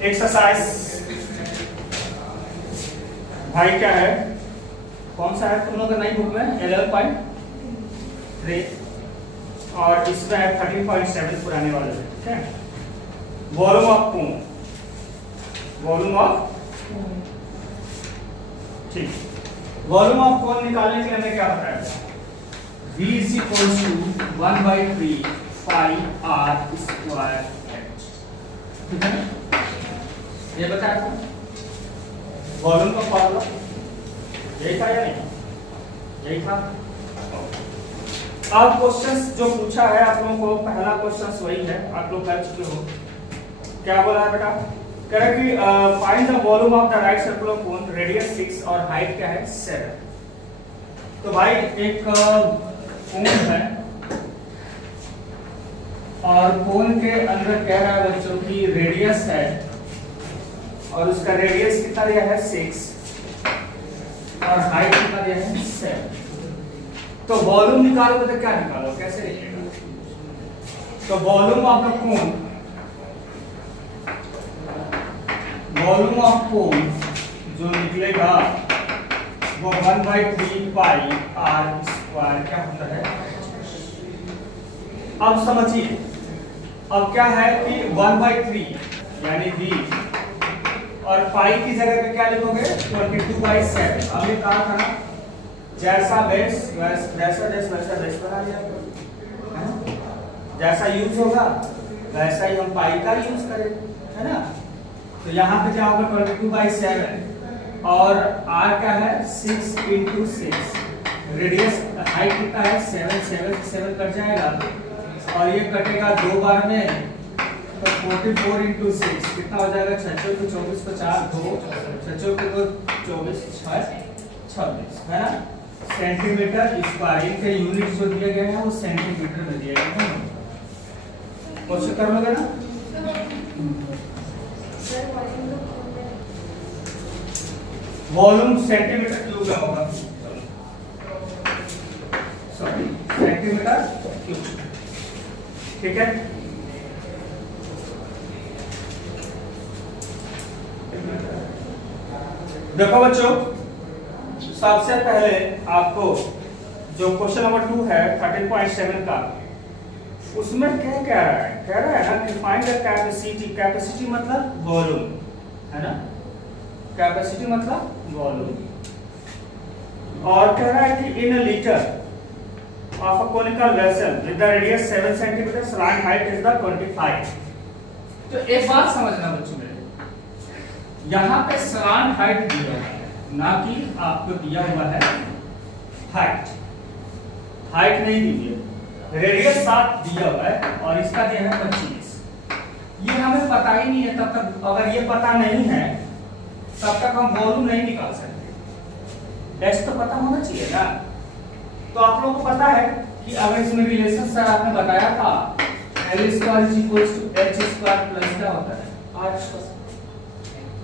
Exercise भाई क्या है, कौन सा है तुम लोग का नई बुक में 11.3 और इसमें है 13.7 पुराने वाले में। ठीक है, volume of cone, volume of, ठीक, वॉल्यूम ऑफ कोन निकालने के लिए हमें क्या बताया था, V is equals to 1/3 pi r square h। ठीक है, ये बताया था वॉल्यूम का फॉर्मूला, यही था या नहीं, यही था। अब क्वेश्चंस जो पूछा है आप लोगों को, पहला क्वेश्चन वही है, आप लोग कर चुके हो। क्या बोला है बेटा, कह रहा है कि find the volume of the right circular cone, radius 6 और हाइट क्या है 7। तो भाई एक कोन है और कोन के अंदर कह रहा है बच्चों की रेडियस है और उसका रेडियस कितना दिया है 6 और हाइट कितना दिया है 7। तो वॉल्यूम निकालोगे तो क्या निकालो, कैसे लिखेगा, तो volume of the cone, volume of cone जो निकलेगा वो 1/3 पाई r स्क्वायर क्या होता है। अब समझिए, अब क्या है कि 1/3 यानी v और पाई की जगह पे क्या लिखोगे 22/7। अब ये कहा था ना, जैसा बेस वैसा बेस बना लिया, जैसा यूज होगा वैसा ही हम पाई का यूज करें, है ना। तो यहाँ पे क्या होगा 22/7 और r क्या है 6 × 6, रेडियस हाइट कितना है 7 कट जाएगा और ये कटेगा 2 बार में, तो 44 × 6 कितना हो जाएगा 6 × 24 को 4 2 6 × 24 26 है ना, सेंटीमीटर स्क्वायर। इनके यूनिट जो दिए गए हैं वो सेंटीमीटर में दिए गए हैं। क्वेश्चन कर लोगे ना, वॉल्यूम सेंटीमीटर क्यूब में होगा, सॉरी सेंटीमीटर क्यूब। ठीक है, देखो बच्चों, सबसे पहले आपको जो क्वेश्चन नंबर 2 है 13.7 का, उसमें क्या कह रहा है, कह रहा है ना कि फाइंड द कैपेसिटी, कैपेसिटी मतलब वॉल्यूम, है ना, कैपेसिटी मतलब वॉल्यूम, और कह रहा है कि in a litre of a conical vessel with the radius 7 centimetre, slant height is the 25। तो एक बात समझना बच्चों मेरे, यहाँ पे स्लैंट हाइट दिया है, ना कि आपको दिया हुआ है हाइट, हाइट नहीं दी है, रेडियस 7 दिया हुआ है और इसका दिया है 25। ये हमें पता ही नहीं है, तब तक अगर ये पता नहीं है तब तक हम वॉल्यूम नहीं निकाल सकते। एच तो पता होना चाहिए ना। तो आप लोगों को पता है कि अगर इसमें रिलेशन सर आपने बताया था L² = H² प्लस क्या होता है R²,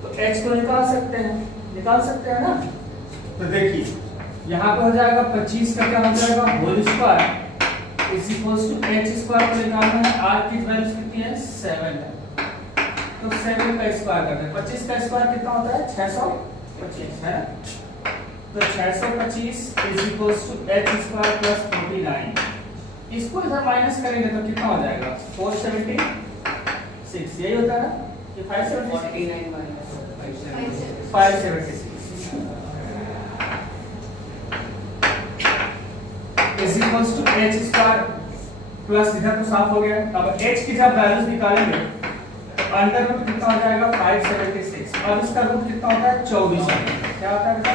तो H को निकाल सकते हैं ना। तो देखिए यहाँ पे हो जाएगा 25 का क्या हो जाएगा whole square is equals to H² को निकालना है, R की वैल्यू कितनी है 7 है, तो 7 का स्क्वायर करते हैं, 25 का स्क्वायर कितना होता है 625 है, तो 625 is equals to H² plus 49। इसको इधर माइनस करेंगे तो कितना हो जाएगा 476, यही होता है ना, ये 576 is equals to H² plus इधर तो साफ हो गया। अब H की जब वैल्यूज निकालेंगे अंडर रूट कितना हो जाएगा 576, और इसका रूट कितना होता है 24, क्या होता है बेटा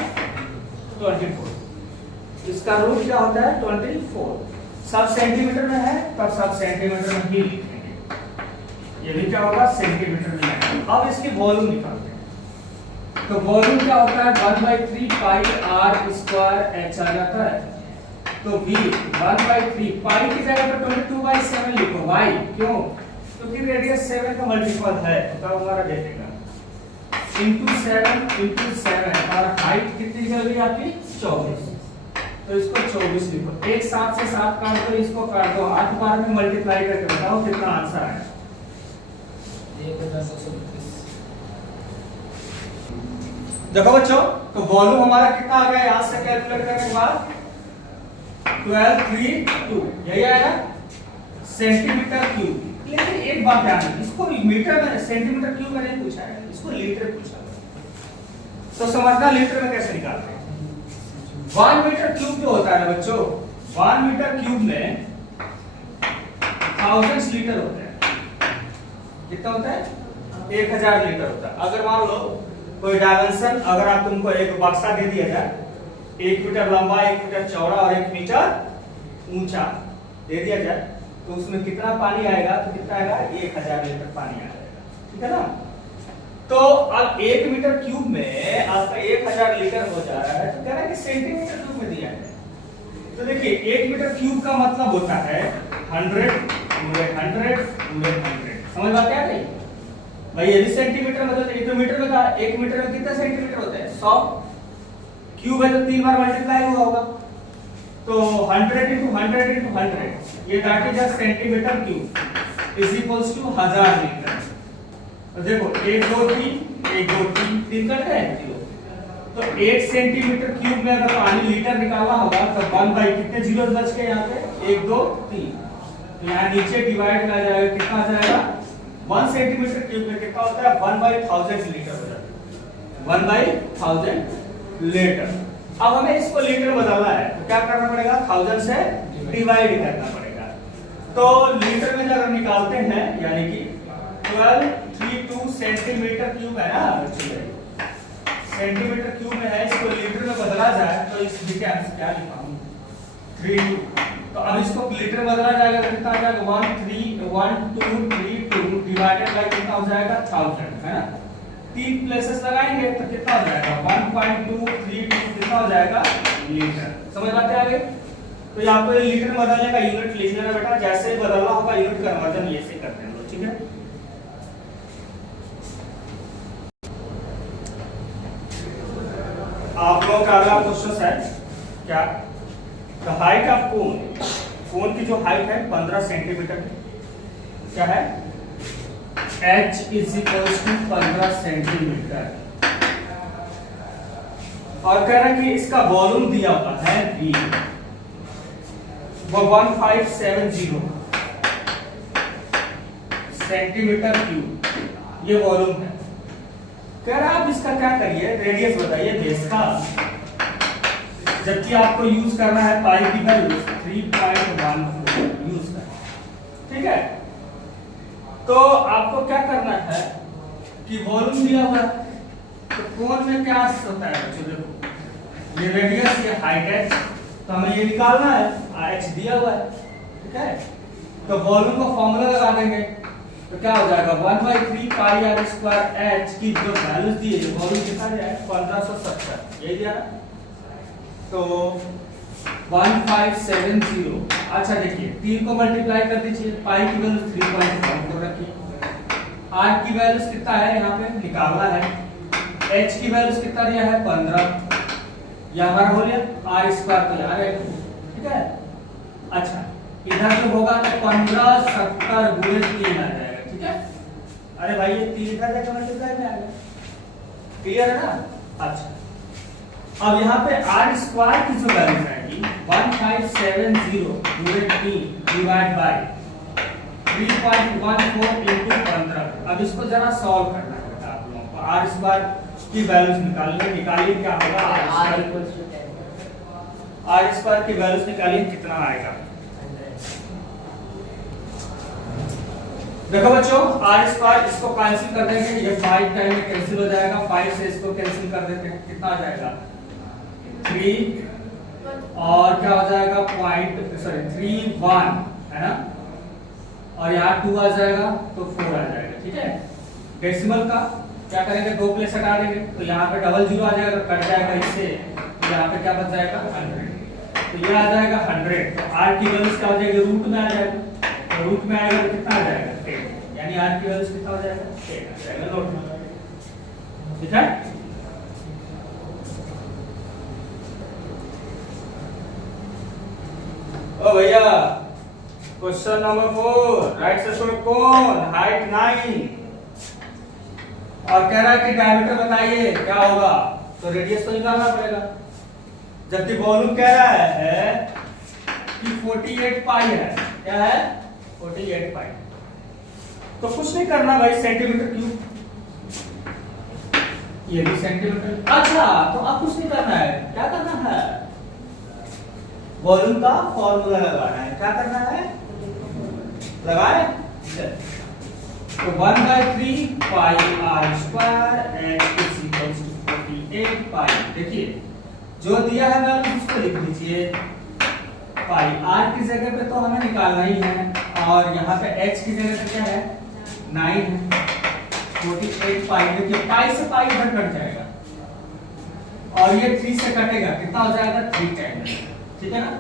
24, इसका रूट क्या होता है 24। सब सेंटीमीटर में है तब सब सेंटीमीटर में ही लिखेंगे, ये भी क्या होगा सेंटीमीटर में। अब इसकी वॉल्यूम निकालते हैं, तो वॉल्यूम क्या होता है 1/3 पाई r स्क्वायर h आ जाता है, तो v 1/3 पाई की जगह पे 22/7 लिखो। y क्यों, क्योंकि रेडियस 7 का मल्टीपल है, तो हमारा दे देगा into 7 और हाइट कितनी निकल गई आपकी 24, तो इसको 24 लिखो। एक 7 से 7 काट दो, इसको काट दो, 8 बार में मल्टीप्लाई करके बताओ कितना आंसर आएगा। देखो बच्चों, तो वॉल्यूम हमारा कितना आ गया यहां से कैलकुलेट करने के बाद 1232 यही आएगा सेंटीमीटर क्यूब। लेकिन एक बात ध्यान रखिए, इसको मीटर में सेंटीमीटर क्यूब में नहीं पूछा है, इसको लीटर पूछा है। तो समझना लीटर में कैसे निकालते हैं। 1 मीटर क्यूब जो होता है ना बच्चों, 1 मीटर क्यूब में 1000 लीटर होता है। कितना होता है? 1000 लीटर होता है। अगर मान लो कोई डायमेंशन, अगर आप तुमको एक बक्सा दे दिया जाए 1 मीटर लंबा, 1 मीटर चौड़ा और 1 मीटर ऊंचा दे दिया जाए, तो उसमें कितना पानी आएगा? तो कितना आएगा? 1000 लीटर पानी आ जाएगा। ठीक है ना? तो अब 1 मीटर क्यूब में आपका 1000 लीटर हो जा रहा है, तो कह रहा है कि सेंटीमीटर क्यूब में दिया है। तो देखिए 1 मीटर क्यूब का मतलब होता है 100 × 100 × 100। समझ बात क्या है भाई? ये भी सेंटीमीटर मतलब ये तो मीटर में कहा, 1 मीटर में कितना सेंटीमीटर होता है? 100। क्यूब है तो 3 बार मल्टीप्लाई हुआ होगा, तो 100 × 100 × 100 ये that is a centimetre cube is equals to 1000 litre. तो देखो 1 2 3 1 2 3 3 करते हैं तो 1 सेंटीमीटर क्यूब में अगर पानी लीटर निकालना होगा तो 1 बाई कितने जीरो बच के यहाँ पे 1 2 3, तो यहाँ नीचे डिवाइड में आ जाएगा, कितना आ जाएगा? 1 सेंटीमीटर क्यूब में कितना होता है? 1/1000 लीटर हो जाता है, 1/1000 लीटर। अब हमें इसको लीटर बदलना है तो क्या करना पड़ेगा? 1000 से डिवाइड करना पड़ेगा। तो लीटर में अगर निकालते हैं यानी कि 1232 सेंटीमीटर क्यूब है ना, सेंटीमीटर क्यूब में है, इसको लीटर में बदला जाए तो इस क्या लिखा हूं 32। तो अब इसको लीटर में बदला जाएगा तो कितना आ जाएगा? 1232 डिवाइडेड बाय कितना हो जाएगा? 1000 है ना। 3 प्लेसेस लगाएंगे तो कितना हो जाएगा? 1.232 कितना हो जाएगा? लीटर। समझ आते हैं आगे? तो यहाँ पे लीटर में बदलने का यूनिट लिख लेना बेटा, जैसे ही बदलना होगा यूनिट कन्वर्जन ये से करते हैं लोग। ठीक है? आप लोगों का अगला क्वेश्चन है क्या? The height of cone, cone की जो हाइट है 15 सेंटीमीटर क्या है? h is equals to 15 centimetre. और कह रहा है कि इसका वॉल्यूम दिया हुआ है v, वो 1570 सेंटीमीटर क्यूब ये वॉल्यूम है। कह रहा आप इसका क्या करिए, रेडियस बताइए बेस का, जबकि आपको यूज करना है पाई की वैल्यू 3.14 यूज करना। ठीक है? तो आपको क्या करना है कि वॉल्यूम दिया हुआ है तो कोण में क्या होता है बच्चों? देखो ये रेडियस ये हाइट है, तो हमें ये निकालना है, h दिया हुआ है। ठीक है? तो वॉल्यूम का फॉर्मूला लगा देंगे तो क्या हो जाएगा? 1/3 पाई r स्क्वायर h की जो वैल्यूज दी है, वॉल्यूम कितना है? 1570 यही दिया ना। तो 1570। अच्छा देखिए 3 को मल्टीप्लाई कर दीजिए, पाई की वैल्यू 3.1 को रखिए, r की वैल्यू कितना है यहाँ पे निकालना है, h की वैल्यू कितना दिया है? 15, यह हमारा हो गया r स्क्वायर तो यहाँ रहेगा। ठीक है? अच्छा इधर जो होगा तो 1570 गुणे 3 आ जाएगा। ठीक है? अरे भाई ये 3 इधर जाके मल्टीप्लाई में आ गया, क्लियर है ना? अच्छा अब यहाँ पे r स्क्वायर की जो वैल्यू आएगी 1570 गुणे 3 डिवाइड बाय 3.14 into 15। अब इसको जरा सॉल्व करना है बेटा आप लोगों को। r स्क्वायर की वैल्यूज निकालिए क्या होगा? r स्क्वायर की वैल्यूज निकालिए कितना आएगा? देखो बच्चों r स्क्वायर इसको कैंसिल कर देंगे, ये 5 टाइम में कैंसिल हो जाएगा, 5 से इसको कैंसिल कर देते हैं, कितना आ जाएगा? 3 और क्या हो जाएगा? 3.1 है ना, और यहाँ 2 आ जाएगा तो 4 आ जाएगा। ठीक है? डेसिमल का क्या करेंगे? 2 प्लेस हटा देंगे तो यहाँ पे डबल जीरो आ जाएगा, कट जाएगा इससे, तो यहाँ पे क्या बच जाएगा? 100। तो ये आ जाएगा 100। तो r की वैल्यू क्या हो जाएगी? रूट में आ जाएगा, तो रूट में आएगा तो कितना आ जाएगा? 10, यानी r की वैल्यू कितना हो जाएगा? 10 आ जाएगा। नोट। ठीक है? ओ भैया क्वेश्चन नंबर 4 राइट से शुरू कोण हाइट 9 और कह रहा है कि डायमीटर बताइए क्या होगा? तो रेडियस तो निकालना पड़ेगा, जबकि वॉल्यूम कह रहा है कि 48 पाई है। क्या है? 48 पाई। तो कुछ नहीं करना भाई, सेंटीमीटर क्यूब, ये भी सेंटीमीटर। अच्छा, तो अब कुछ नहीं करना है, क्या करना है? वॉल्यूम का फॉर्मूला लगाना है। क्या करना है? लगाए। तो 1/3 pi R square H is equals to 48 pi. देखिए जो दिया है वैल्यू उसको लिख लीजिए। पाई आर की जगह पे तो हमें निकालना ही है, और यहाँ पे एच की जगह पे क्या है? 9 है। 48 पाई, देखिए पाई से पाई इधर कट जाएगा और ये 3 से कटेगा, कितना हो जाएगा? 3 टाइम्स। ठीक है ना?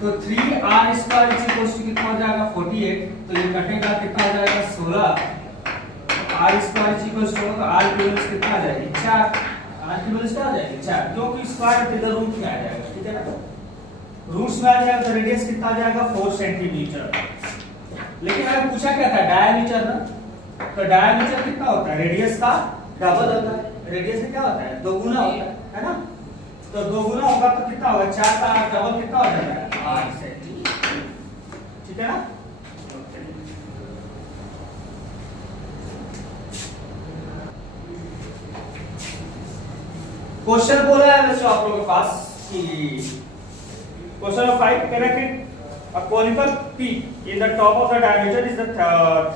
तो 3r square is equal to कितना हो जाएगा? 48। तो ये कटेगा, कितना हो जाएगा? 16। r square is equal to r की वैल्यू कितना आ जाएगी? 4। r की वैल्यू क्या आ जाएगी? 4, क्योंकि स्क्वायर इधर रूट में आ जाएगा। ठीक है ना? रूट्स में आ जाएगा तो रेडियस कितना आ जाएगा? 4 सेंटीमीटर। लेकिन हमें पूछा क्या था? डायमीटर ना, तो डायमीटर कितना होता है? रेडियस का डबल होता है। रेडियस में क्या होता है? दोगुना होता है ना? तो दोगुना होगा तो कितना होगा? 4 का डबल कितना हो जाएगा? 8 सेंटीमीटर। ठीक है ना? क्वेश्चन बोला है बच्चों आप लोगों के पास कि क्वेश्चन नंबर 5 कह रहा है कि a conical peak in the top of the diameter is the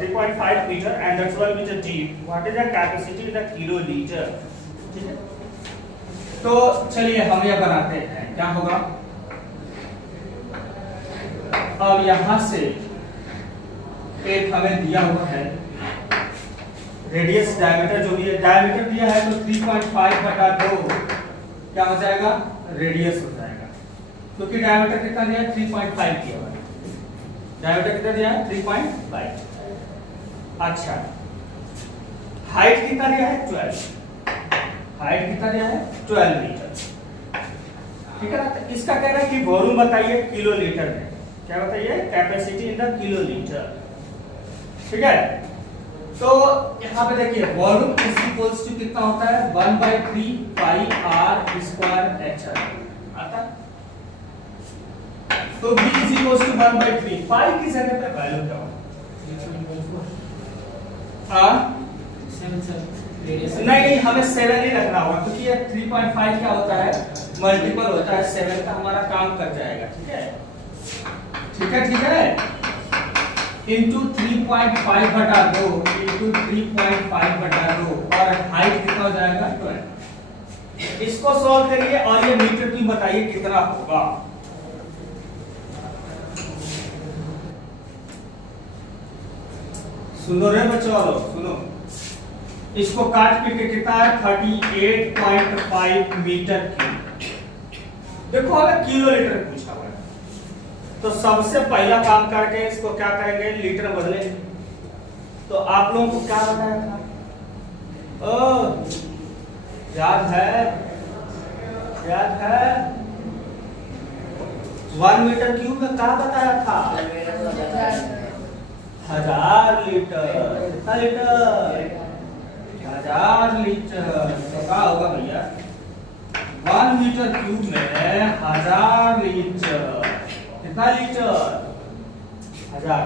3.5 meter and the 12 meter deep. What is the capacity in the kiloliter? ठीक है? तो चलिए हम ये बनाते हैं। क्या होगा? अब यहां से एक हमें दिया हुआ है रेडियस, डायमीटर जो भी है, डायमीटर दिया है तो 3.5 बटा 2 क्या हो जाएगा? रेडियस हो जाएगा, क्योंकि डायमीटर कितना दिया है? 3.5 दिया हुआ है। डायमीटर कितना दिया है? 3.5। अच्छा, हाइट कितना दिया है? 12। हाइट कितना दिया है? 12 मीटर। ठीक है ना? तो इसका कह रहा है कि वॉल्यूम बताइए किलोलीटर में। क्या बताइए? Capacity in the kilolitre. ठीक है? तो यहाँ पे देखिए वॉल्यूम इज इक्वल्स टू कितना होता है? 1/3 पाई आर स्क्वायर एच आता है। तो v इज इक्वल्स टू 1/3 पाई की जगह पे वैल्यू क्या होगा? नहीं, हमें 7 ही रखना होगा, क्योंकि ये 3.5 क्या होता है? मल्टीपल होता है 7 का, हमारा काम कर जाएगा। ठीक है? ठीक है? ठीक है? इंटू 3.5 बटा 2 इंटू 3.5 बटा 2 और हाइट कितना हो जाएगा? 12। इसको सॉल्व करिए और ये मीटर की बताइए कितना होगा? सुनो रे बच्चों, सुनो। इसको काट पीट के कितना है? 38.5 मीटर क्यूब। देखो अगर किलोलीटर पूछा हुआ है तो सबसे पहला काम करके इसको क्या करेंगे? लीटर बदलेंगे। तो आप लोगों को क्या बताया था? याद है? याद है? 1 मीटर क्यूब में क्या बताया था? 1000 लीटर। कितना लीटर? 1000 लीटर। तो क्या होगा भैया? 1 मीटर क्यूब में 1000 लीटर। कितना लीटर? 1000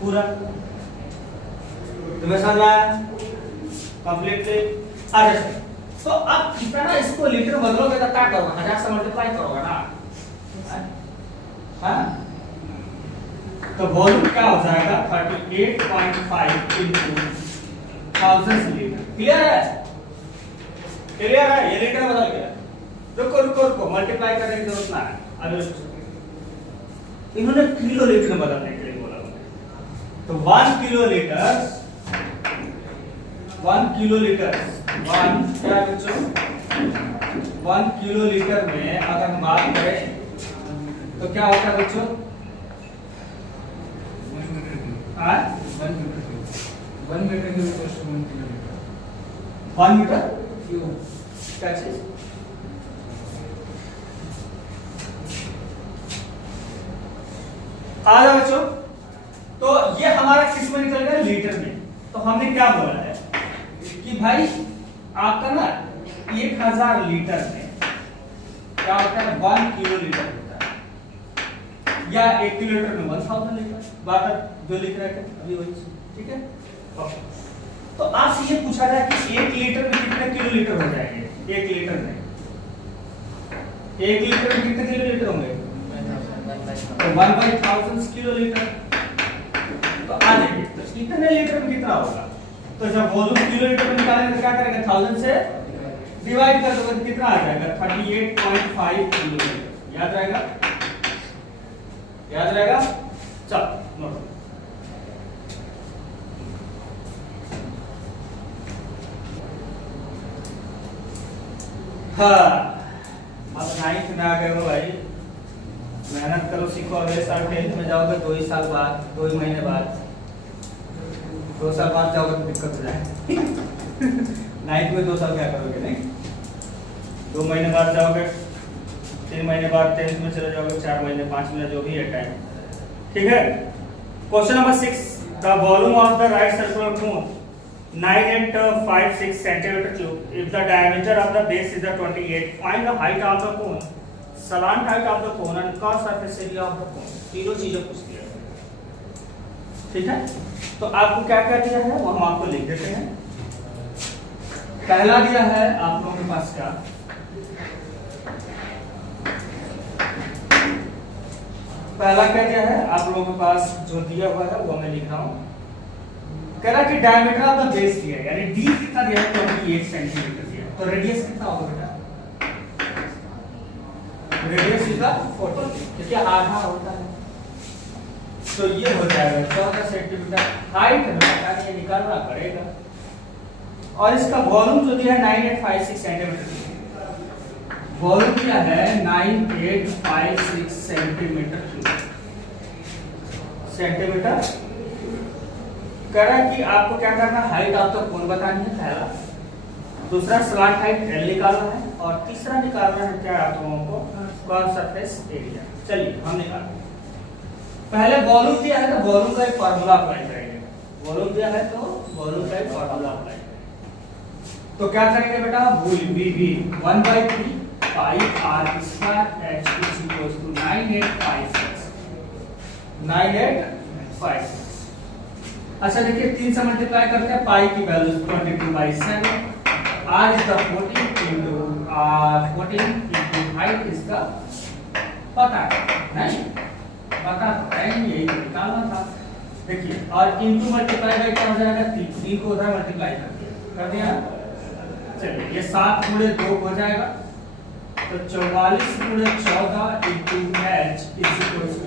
पूरा। तुम्हें समझ आया? कंप्लीटली। अच्छा, तो अब कितना इसको लीटर बदलोगे तो क्या करोगे? 1000 से मल्टीप्लाई करोगे ना? हाँ? तो वॉल्यूम क्या हो जाएगा? 38.5 इंटू 1000 लीटर। क्लियर है? क्लियर है? ये लीटर बदल गया। रुको रुको रुको, मल्टीप्लाई करने की जरूरत ना है। अभी इन्होंने किलो लीटर में बदलने के लिए बोला। तो 1 किलोलीटर 1 किलोलीटर 1 क्या बच्चों? 1 किलोलीटर में अगर हम बात करें तो क्या होता है बच्चों? 1 मीटर क्यूब। क्या चीज? आ जाओ बच्चों। तो ये हमारा किस में निकल गया? लीटर में। तो हमने क्या बोला है कि भाई आपका ना 1000 लीटर में क्या होता है 1 किलो लीटर होता है, या 1 किलो लीटर में 1000 लीटर, बात जो लिख रहे थे अभी वही, ठीक है। तो आपसे ये पूछा जाए कि 1 लीटर में कितने किलो लीटर हो जाएंगे, 1 लीटर में 1 लीटर में कितने किलो लीटर होंगे, तो 1/1000 किलो लीटर। तो आ देखिए तो कितने लीटर में कितना होगा, तो जब वॉल्यूम किलो लीटर में निकालेंगे तो क्या करेंगे 1000 से डिवाइड कर दोगे तो कितना आ जाएगा 38.5 किलो लीटर। याद रहेगा, याद रहेगा, चलो नोट। हाँ अब 9th में आ गए हो भाई, मेहनत करो सीखो, अगले साल 10th में जाओगे 2 ही साल बाद, 2 ही महीने बाद, 2 साल बाद जाओगे तो दिक्कत हो जाए 9th में 2 साल क्या करोगे, नहीं 2 महीने बाद जाओगे, 3 महीने बाद 10th में चले जाओगे, 4 महीने 5 महीने जो भी है टाइम, ठीक है। Question number 6, the volume of the right circular cone 9856 centimeter cube. If the diameter of the base is 28, find the height of the cone, slant height of the cone and cos surface area of the cone. तीनों चीजें पूछ लिया, ठीक है। तो आपको क्या क्या दिया है वो हम आपको लिख देते हैं। पहला दिया है आप लोगों के पास क्या, पहला क्या दिया है आप लोगों के पास, जो दिया हुआ है वो मैं लिख रहा हूं। कह रहा कि डायमीटर ऑफ द बेस दिया है, यानी डी कितना दिया है 28 सेंटीमीटर दिया है, तो रेडियस कितना होगा बेटा, रेडियस इज द 40, देखिए आधा होता है, तो ये हो जाएगा 14 सेंटीमीटर। हाइट हमें ये निकालना पड़ेगा, और इसका वॉल्यूम जो दिया है 9856 सेंटीमीटर, वॉल्यूम दिया है 9856 सेंटीमीटर कह रहा है कि आपको क्या करना है, हाइट ऑफ द कोन बतानी है पहला, दूसरा स्लांट हाइट एल निकालना है, और तीसरा निकालना है क्या आप लोगों को कॉन सरफेस एरिया। चलिए हम निकालते हैं। पहले वॉल्यूम दिया है तो वॉल्यूम का एक फार्मूला अप्लाई करेंगे, वॉल्यूम दिया है तो वॉल्यूम का एक फार्मूला अप्लाई करेंगे। तो क्या करेंगे बेटा, we 1/3 pi r square h is equal to 9856। अच्छा देखिए 3 से मल्टीप्लाई करते हैं, पाई की value 22/7, r is the 14 into 14 into height is the पता है नहीं, पता है यही निकालना था। देखिए और इनटू मल्टीप्लाई बाय क्या हो जाएगा, 3 को उधर मल्टीप्लाई कर दिया। चलिए ये 7 गुणे 2 हो जाएगा, तो 44 गुणे 14 into h is equal to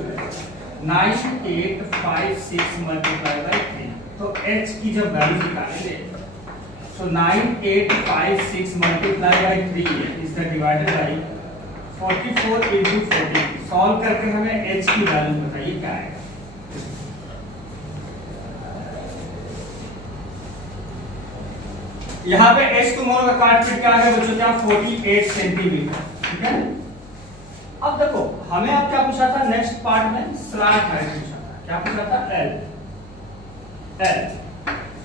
9856 multiply by 3। तो h की जब वैल्यू निकालेंगे तो 9856 multiply by 3 is the divided by 44 into 14। Solve करके हमें h की वैल्यू बताइए क्या आएगा। यहाँ पे h को मोल का काट फिट क्या है बच्चों, क्या 48 सेंटीमीटर, ठीक है। अब देखो हमें अब क्या पूछा था, नेक्स्ट पार्ट में स्लांट हाइट पूछा था, क्या पूछा था L।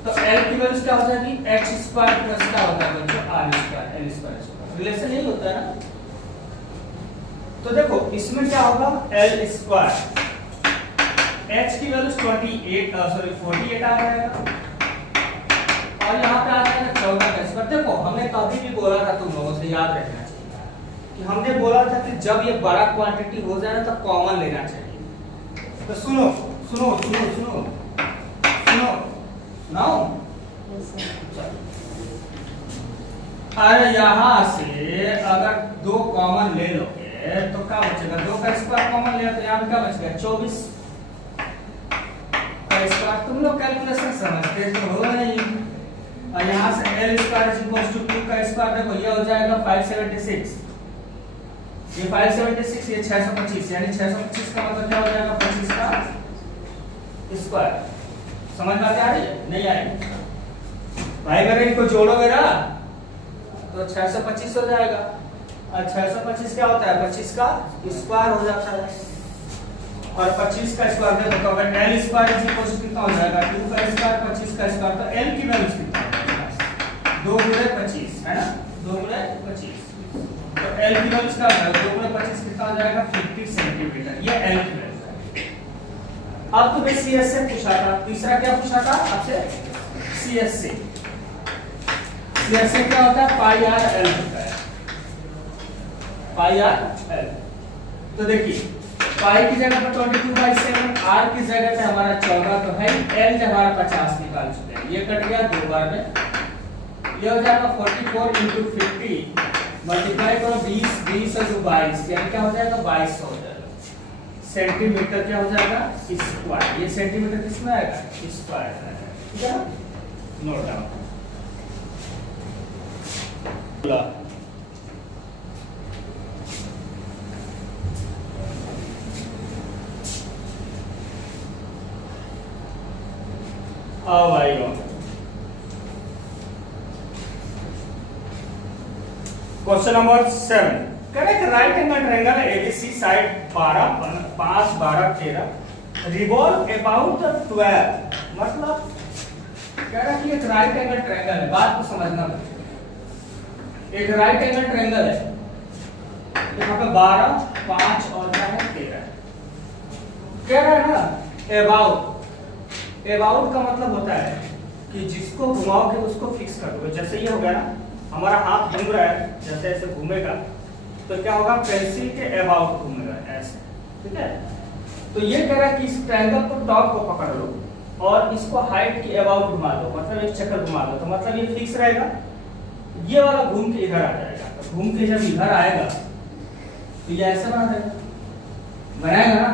तो L की वैल्यू क्या हो जाएगी, x स्क्वायर प्लस क्या होता है बच्चों r square, L square, relation यही होता है ना। तो देखो इसमें क्या होगा, L स्क्वायर h की वैल्यू 48 आ जाएगा, और यहाँ पे आ जाएगा 14 का स्क्वायर। देखो हमने कभी भी बोला था, तुम लोगों से याद रखना कि हमने बोला था कि जब ये बड़ा क्वांटिटी हो जाए ना तो कॉमन लेना चाहिए। तो सुनो सुनो सुनो सुनो सुनो सुनाओ, अरे यहाँ से अगर 2 कॉमन ले लोगे तो क्या बचेगा, 2 का स्क्वायर कॉमन ले तो यहाँ पे क्या बचेगा 24 का स्क्वायर। तुम लोग कैलकुलेशन समझते तो हो नहीं, और यहाँ से L square is equal to 2 का स्क्वायर, देखो ये हो जाएगा 576, ये 576, ये 625, यानी 625 का मतलब क्या हो जाएगा 25 का स्क्वायर। समझ में आ रही है, नहीं आएगी भाई, अगर इनको जोड़ोगे ना तो 625 हो जाएगा, और 625 क्या होता है 25 का स्क्वायर हो जाता है, और 25 का स्क्वायर दे तो अगर L square is equal to कितना हो जाएगा 2 का स्क्वायर 25 का स्क्वायर, तो L की वैल्यू कितना हो जाएगा 2 गुणे 25 है ना, 2 गुणे 25, तो L की वैल्यू इसका 2 गुणे 25 कितना हो जाएगा 50 सेंटीमीटर, ये L की वैल्यू है। अब तुम्हें CS से पूछा था, तीसरा क्या पूछा था आपसे, CS से क्या होता है, पाई आर एल होता है, पाई आर एल। तो देखिए पाई की जगह पर 22/7, आर की जगह पे हमारा 14 तो है, एल जो हमारा 50 निकाल चुके हैं, ये कट गया 2 बार में, ये हो जाएगा 44 × 50 मल्टीप्लाई करो 20 और 22, यानी क्या हो जाएगा 2200 हो जाएगा सेंटीमीटर, क्या हो जाएगा स्क्वायर, ये सेंटीमीटर किसमें आएगा, स्क्वायर आएगा, ठीक है ना, नोट डाउन। अब आएगा question number 7, correct right angle triangle ABC side 12 5 12 13 revolve about 12, मतलब कह रहा कि एक राइट एंगल ट्रायंगल है, बात को समझना बच्चों, एक राइट एंगल ट्रायंगल है, यहाँ पे 12 5 और क्या है 13, कह रहा है ना अबाउट, अबाउट का मतलब होता है कि जिसको घुमाओगे उसको फिक्स कर दोगे, जैसे ये हो गया ना, हमारा हाथ घूम रहा है, जैसे ऐसे घूमेगा तो क्या होगा, पेंसिल के अबाउट घूमेगा ऐसे, ठीक है। तो ये कह रहा है कि इस ट्रायंगल को टॉप को पकड़ लो और इसको हाइट की अबाउट घुमा दो, मतलब एक चक्कर घुमा दो, तो मतलब ये फिक्स रहेगा, ये वाला घूम के इधर आ जाएगा, तो घूम के जब इधर आएगा तो ये ऐसे बना देगा, बनाएगा ना,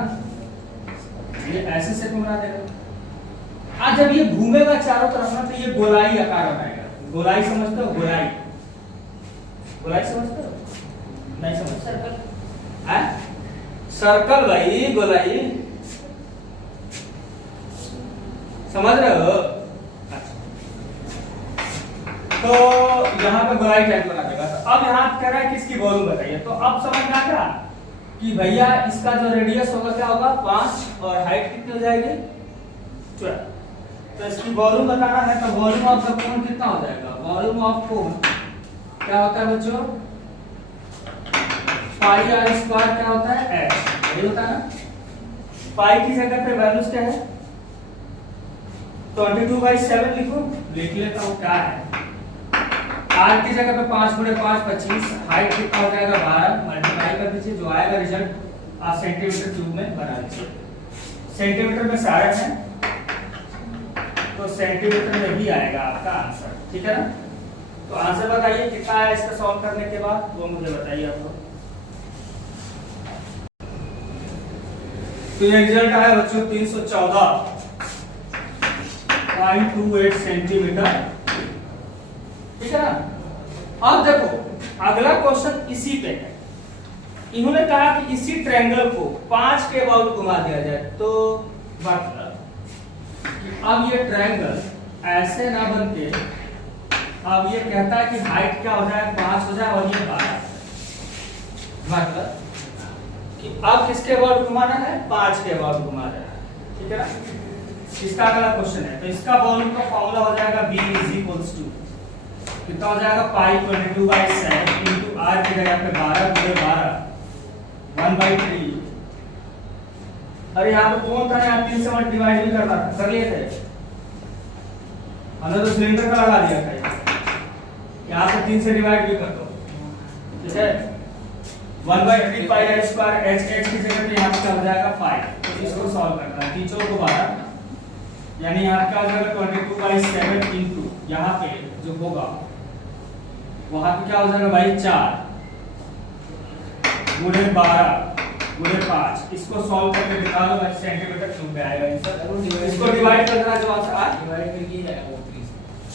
ये ऐसे से बना देगा। आज जब ये घूमेगा चारों तरफ ना तो ये गोलाई आकार बनाएगा, गोलाई समझते हो, गोलाई, गोलाई समझते हो, नहीं समझते, सर्कल है, सर्कल भाई, गोलाई समझ रहे हो, तो यहाँ पे गोलाई टाइप बना देगा। तो अब यहाँ कह रहा है कि इसकी वॉल्यूम बताइए, तो अब समझ में आ गया कि भैया इसका जो रेडियस होगा क्या होगा 5 और हाइट कितनी हो जाएगी 12, तो इसकी वॉल्यूम बताना है, तो वॉल्यूम ऑफ द कोन कितना हो जाएगा, वॉल्यूम ऑफ कोन क्या होता है बच्चों, पाई आर स्क्वायर क्या होता है h, ये होता है ना, पाई की जगह पे वैल्यूज क्या है 22/7 लिखो, लिख लेता हूँ क्या है, आर की जगह पे 5 × 5 25, हाइट कितना हो जाएगा 12, मल्टीप्लाई कर दीजिए, जो आएगा रिजल्ट आप सेंटीमीटर क्यूब में बना लीजिए, सेंटीमीटर में सारक है तो सेंटीमीटर में भी आएगा आपका आंसर, ठीक है ना। तो आंसर बताइए कितना है इसका सॉल्व करने के बाद, वो मुझे बताइए आपको। तो ये रिजल्ट आया बच्चों 314.28 सेंटीमीटर, ठीक है ना। अब देखो अगला क्वेश्चन इसी पे है, इन्होंने कहा कि इसी ट्रायंगल को 5 के अबाउट घुमा दिया जाए, तो मतलब अब ये ट्रायंगल ऐसे ना बनके अब ये कहता है कि हाइट क्या हो जाए 5 हो जाए और ये 12, मतलब कि अब किसके अबाउट घुमाना है 5 के अबाउट घुमाना है, ठीक है ना। इसका अगला क्वेश्चन है, तो इसका वॉल्यूम का फॉर्मूला हो जाएगा V = कितना हो जाएगा पाई 22/7 इंटू r की जगह पे 12 × 12 1/3, अरे यहाँ पे कौन था यार, 3 से मत डिवाइड भी करना था, कर लिए थे, हमने तो सिलेंडर का लगा दिया था, यहाँ पे 3 से डिवाइड भी कर दो, ठीक है। 1/3 पाई r स्क्वायर h की जगह पे यहाँ क्या हो जाएगा 5, तो इसको सॉल्व करना है, 3 × 12 यानी यहाँ क्या हो जाएगा 22/7 इंटू यहाँ पे जो होगा वहां पे क्या हो जाएगा भाई 4 × 12 × 5, इसको सॉल्व करके निकालो भाई सेंटीमीटर क्यूब में आएगा आंसर। इसको डिवाइड करना जो आंसर आ डिवाइड करके आएगा वो 3,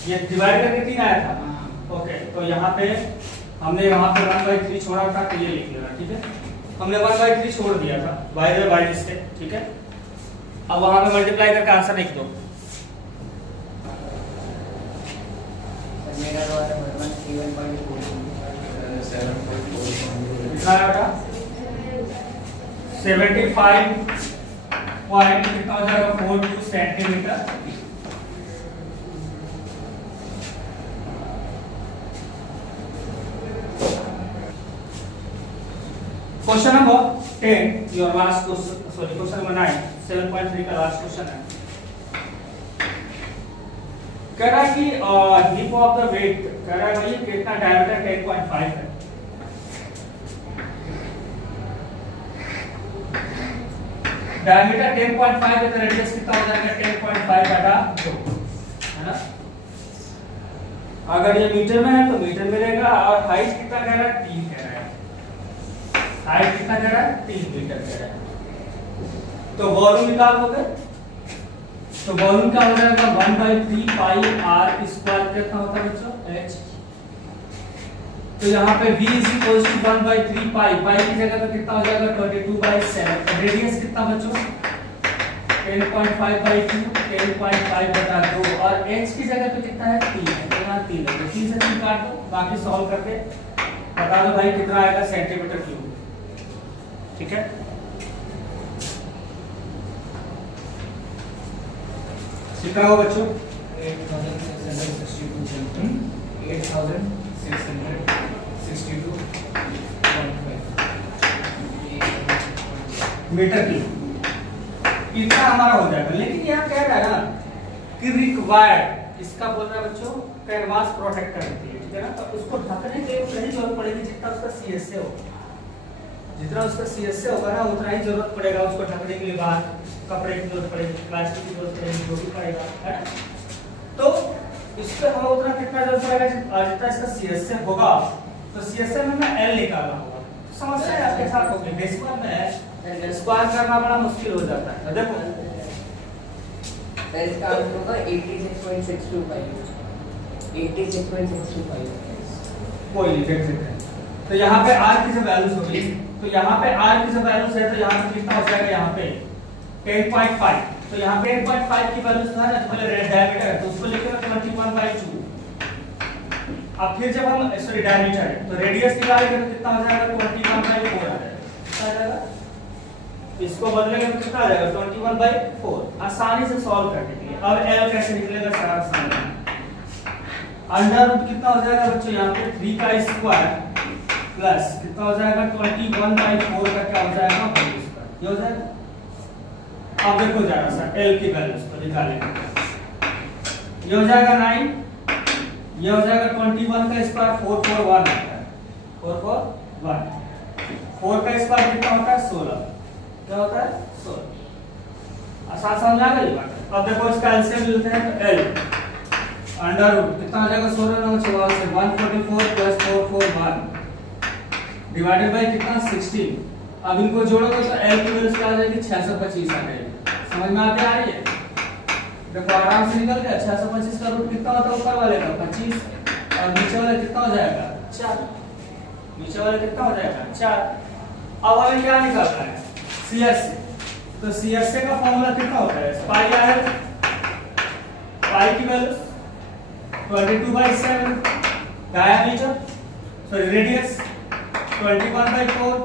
ये डिवाइड करके 3 आया था, ओके। तो यहाँ पे हमने यहाँ पे 1/3 छोड़ा था, तो ये लिख लेना, ठीक है। हमने 1/3 छोड़ दिया था बाय मिस्टेक, ठीक है। अब वहां पे मल्टीप्लाई करके आंसर लिख दो, मेरा द्वारा 75 पॉइंट कितना हो जाएगा 42 centimetre, question number 10 your last question, sorry question number 9 7.3 का लास्ट क्वेश्चन है। कह रहा है कि हिप ऑफ द वेट, कह रहा है भाई कितना डायमीटर 10.5 है। डायमीटर 10.5 है तो रेडियस कितना हो जाएगा 10.5 बटा 2, है ना। अगर ये मीटर में है तो मीटर में रहेगा, और हाइट कितना कह रहा है 3 कह रहा है, हाइट कितना कह रहा है 3 मीटर कह रहा है। तो वॉल्यूम निकाल दोगे तो वॉल्यूम क्या हो जाएगा 1/3 पाई r स्क्वायर कितना होता है बच्चों h। तो यहाँ पे v इज इक्वल टू 1/3 पाई, पाई की जगह पे कितना हो जाएगा 22/7। रेडियस कितना बच्चों 10.5/2 10.5 बटा 2, और h की जगह पे कितना है 3 है, तो यहाँ 3 है, तो 3 से 3 काट दो, बाकी सॉल्व करके बता दो भाई कितना आएगा सेंटीमीटर क्यूब। ठीक है, कितना होगा बच्चों 8662 मीटर क्यूब इतना हमारा हो जाएगा। लेकिन यहाँ कह रहा है ना कि रिक्वायर्ड, इसका बोल रहा है बच्चों कैनवास प्रोटेक्ट करती है, ठीक है ना। तो उसको ढकने के लिए उतनी जरूरत पड़ेगी जितना उसका सीएसए हो, जितना उसका सीएसए होगा ना उतना ही जरूरत पड़ेगा उसको ढकने के लिए। बाहर कपड़े की जरूरत पड़ेगी, प्लास्टिक की जरूरत पड़ेगी, जो भी पड़ेगा, है ना। तो इसका हमें उतना कितना जरूरत पड़ेगा जितना इसका सीएसए होगा। तो सीएसए में मैं एल निकालना होगा, समस्या आपके साथ होगी। डेसिमल में स्क्वायर करना बड़ा मुश्किल हो जाता है। देखो इसका आंसर होगा 86.625 86.625। कोई नहीं, देख सकते हैं। तो यहाँ पे r की जो वैल्यूज होगी, तो यहाँ पे r की जो वैल्यूज है तो यहाँ पे कितना हो जाएगा यहाँ पे 10.5। तो यहाँ पे 10.5 की वैल्यूज था ना, पहले डायमीटर है तो उसको लिखेंगे 21/2। अब फिर जब हम सॉरी डायमीटर है तो रेडियस निकालेंगे तो कितना हो जाएगा 21/4 आ जाएगा। इसको बदलेंगे तो कितना आ जाएगा 21/4, आसानी से सॉल्व करने के लिए। अब l कैसे निकलेगा सारा आसान है। अंडर रूट कितना हो जाएगा बच्चों यहाँ पे 3 का स्क्वायर प्लस कितना हो जाएगा 21/4 का क्या हो जाएगा होल स्क्वायर, ये हो जाएगा। अब देखो जरा सा l की वैल्यूज को निकालेंगे, ये हो जाएगा 9, ये हो जाएगा 21 का स्क्वायर 441 होता है 441, 4 का स्क्वायर कितना होता है 16, क्या होता है 16। आसान समझ आ गई बात। अब देखो इसका एलसीएम लेते हैं तो l अंडर रूट कितना हो जाएगा 16 9 14 से 144 प्लस 441 डिवाइडेड बाय कितना 16। अब इनको जोड़ोगे तो l की वैल्यू क्या आ जाएगी 625 आ जाएगी। समझ में आती आ रही है? देखो आराम से निकल गया। 625 का रूट कितना होता है ऊपर वाले का 25 और नीचे वाले कितना हो जाएगा 4, नीचे वाले कितना हो जाएगा 4। अब हमें क्या निकालना है सीएसए। तो सीएसए का फॉर्मूला कितना होता है पाई आर, पाई की वैल्यू 22/7, डायमीटर सॉरी रेडियस 21/4,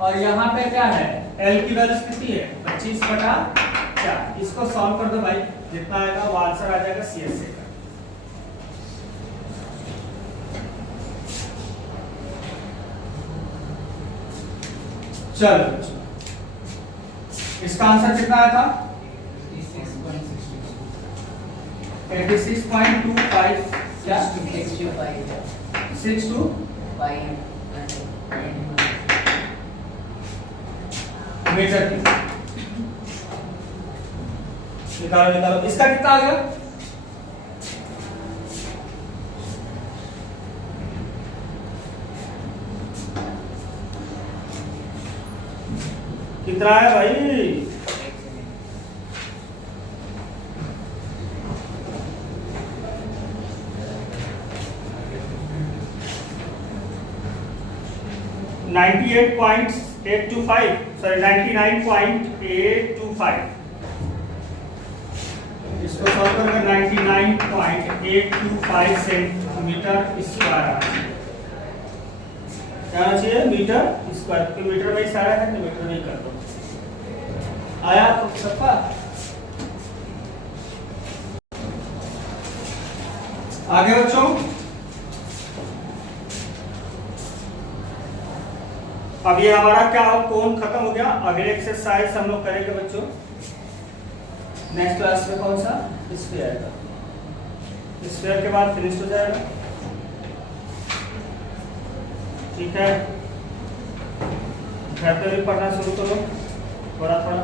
और यहाँ पे क्या है एल की वैल्यू कितनी है 25/4। इसको सॉल्व कर दो भाई, जितना आएगा वो आंसर आ जाएगा सीएसए का। चलो इसका आंसर कितना आया था 86.25 क्या 625 मीटर की। निकालो निकालो, इसका कितना आ गया कितना है भाई 98.825 सॉरी 99.825। इसको सॉल्व करेंगे 99.825 सेंटीमीटर स्क्वायर क्या आना चाहिए मीटर स्क्वायर, क्योंकि मीटर में ही सारा है तो मीटर में ही कर दो। आया तो सबका आगे बच्चों अब ये हमारा क्या हो, कोण खत्म हो गया। अगले एक्सरसाइज हम लोग करेंगे बच्चों नेक्स्ट क्लास में, कौन सा, स्फीयर का। स्फीयर के बाद फिनिश हो जाएगा, ठीक है। घर पे भी पढ़ना शुरू करो थोड़ा थोड़ा।